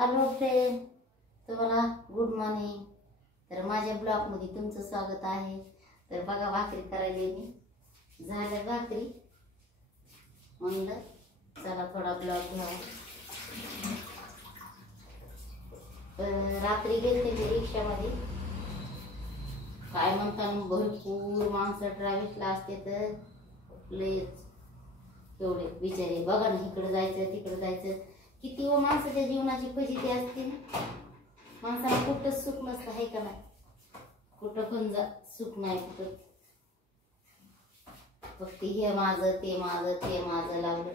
Hello friend, तुम्हाला good morning. तर माझ्या ब्लॉगमध्ये तुमचं स्वागत आहे. तर बघा, भाकरी करायला मी झाल्या भाकरी. म्हणलं चला थोडा ब्लॉग घ्यावा. तर रात्री गेलते मी रिक्षामध्ये. काय म्हणता, भरपूर माणसं ट्रॅव्हल्सला असते. तर लयच एवढे बिचारे बघा ना, इकडे जायचं तिकडे जायचं. किती व माणसाच्या जीवनाची फजिती असते ना. माणसाला कुठं सुख नसतं, आहे का नाही? कुठं पण जा सुख नाही कुठं. फक्त हे माझं ते माझं ते माझं लागलं.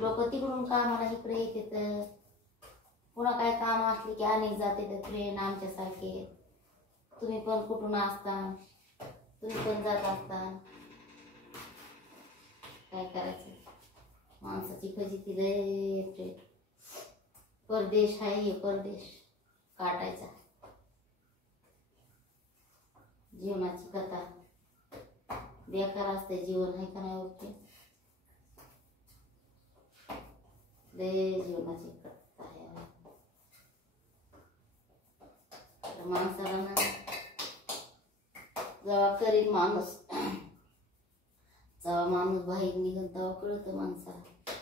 लोक तिकडून कामाला इकडे येते. तर पुन्हा काय काम असले की अनेक जाते. तर ट्रेन आमच्यासारखे तुम्ही पण कुठून असता, तुम्ही पण जात असता. काय करायचं, माणसाची फजिती लय. परदेश आहे हे, परदेश काटायचा. जीवनाची कथा बेकार असते. जीवन आहे का नाही? ओके, लय जीवनाची कथा आहे. तर माणसाला ना जेव्हा करीन माणूस, जेव्हा माणूस बाहेर निघून तेव्हा कळतं माणसाला.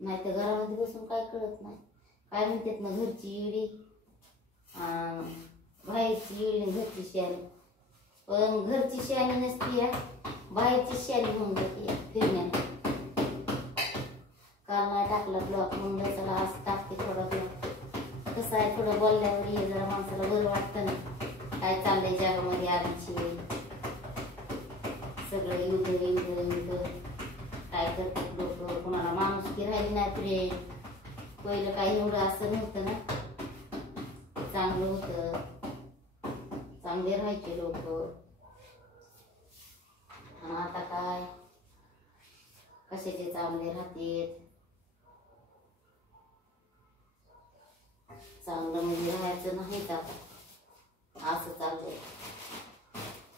नाही तर घरामध्ये बसून काय कळत नाही. काय म्हणतात ना, घरची येडी बाहेरची येडी, घरची शहाणी. पण घरची शहाणी नसती, बाहेरची शहाणी होऊन जाते फिरण्यात. काल नाही टाकला ब्लॉग, म्हणून चला आज टाकते थोडा ब्लॉग. कसं आहे, थोडं बोलल्यावर हे जरा माणसाला बरं वाटतं ना. काय चाललंय जगामध्ये आधीची सगळं युद्ध युद्ध युद्ध. काय करतात लोक, कोणाला माणुसकी राहिली नाही. फ्रेंड पहिलं काही एवढं असं नव्हतं ना. चांगलं होतं, चांगले राहायचे लोक. आणि आता काय, कशाचे चांगले राहतेत. चांगलं म्हणजे राहायचं नाहीत आता. असं चाललंय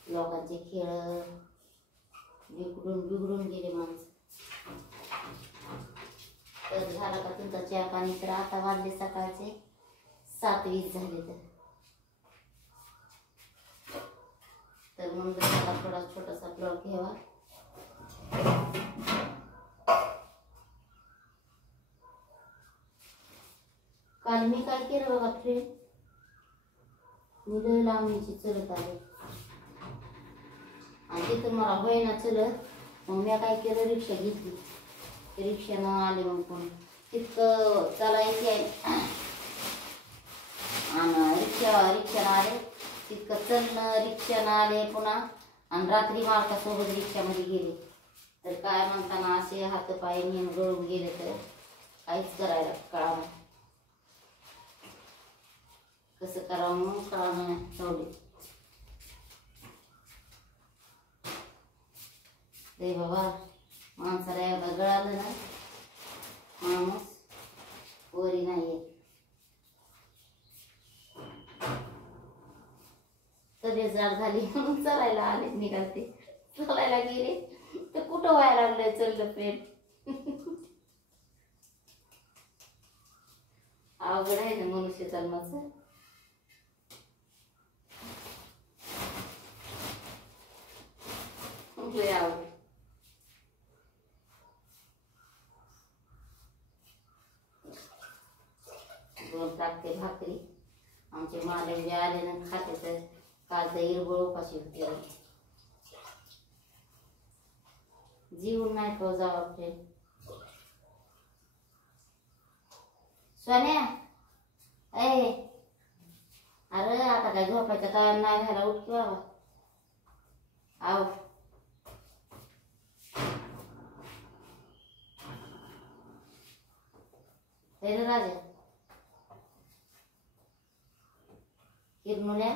लोकांचे खेळ. बिघडून गेले माणसं. तर झाला का तुमचा चहा पाणी? तर आता वाजले सकाळचे 7:20 झाले. तर म्हणून मला थोडा छोटासा ब्लॉग घ्यावा. काल मी काय केलं बघा फ्रेंड, मी लय लांबणीची चलत आले आणि तिथं मला होईना चलत. मग मी काय केलं, रिक्षा घेतली. रिक्षानं आले. मग पण तितकं चालायची आहे आणि रिक्षानं आले. तितकं चलणं, रिक्षानं आले पुन्हा. आणि रात्री मालकासोबत रिक्षामध्ये गेले. तर काय म्हणताना असे हात पाय नेहमी गळून गेले. तर काहीच करायला कळालं, कसं करावं म्हणून कळालं नाही. तेवढे ते बाबा, माणसाला एकदा गळालं ना, माणूस वरी नाही येत. तब्येत जाड झाली म्हणून चालायला आले, निघालते. चालायला गेले तर कुठं व्हायला लागलंय चललं पेट. अवघड आहे ना मनुष्य जन्माचं. लय आवड. दोन टाकते भाकरी. आमचे मालक जे आले ना खाते. तर काल तर इरबळ उपाशी होते. जीवन नाही का जावा फ्रेंड. सोन्या, ए अरे आता काय झोपायचा टाइम नाही झाला, उठ की बाबा. आव राजा किरनुल्या,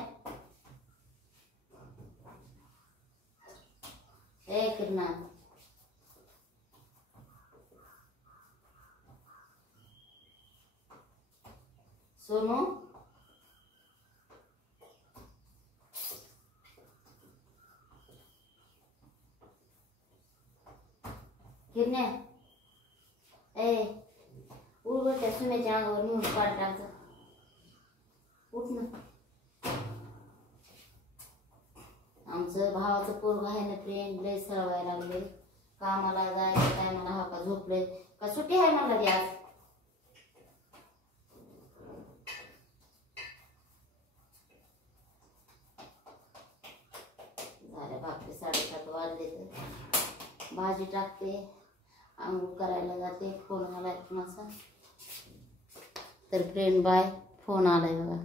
ए किरणा, सोनू, किरण्या, ए उठ त्या सुनेच्या अंगावर नेऊन पाड टाकचं. उठ ना. आमचं भावाचं पोरग आहे ना फ्रेंड, लय सळवायला लागले. कामाला जायचं काय मला हा का झोपले का सुट्टी आहे मला ती आज. झाल्या भाकरी 7:30 वाजले. तर भाजी टाकते, आंघोळ करायला जाते. फोन आलाय कोणाचा तर फ्रेंड बाय फोन आलाय बघा.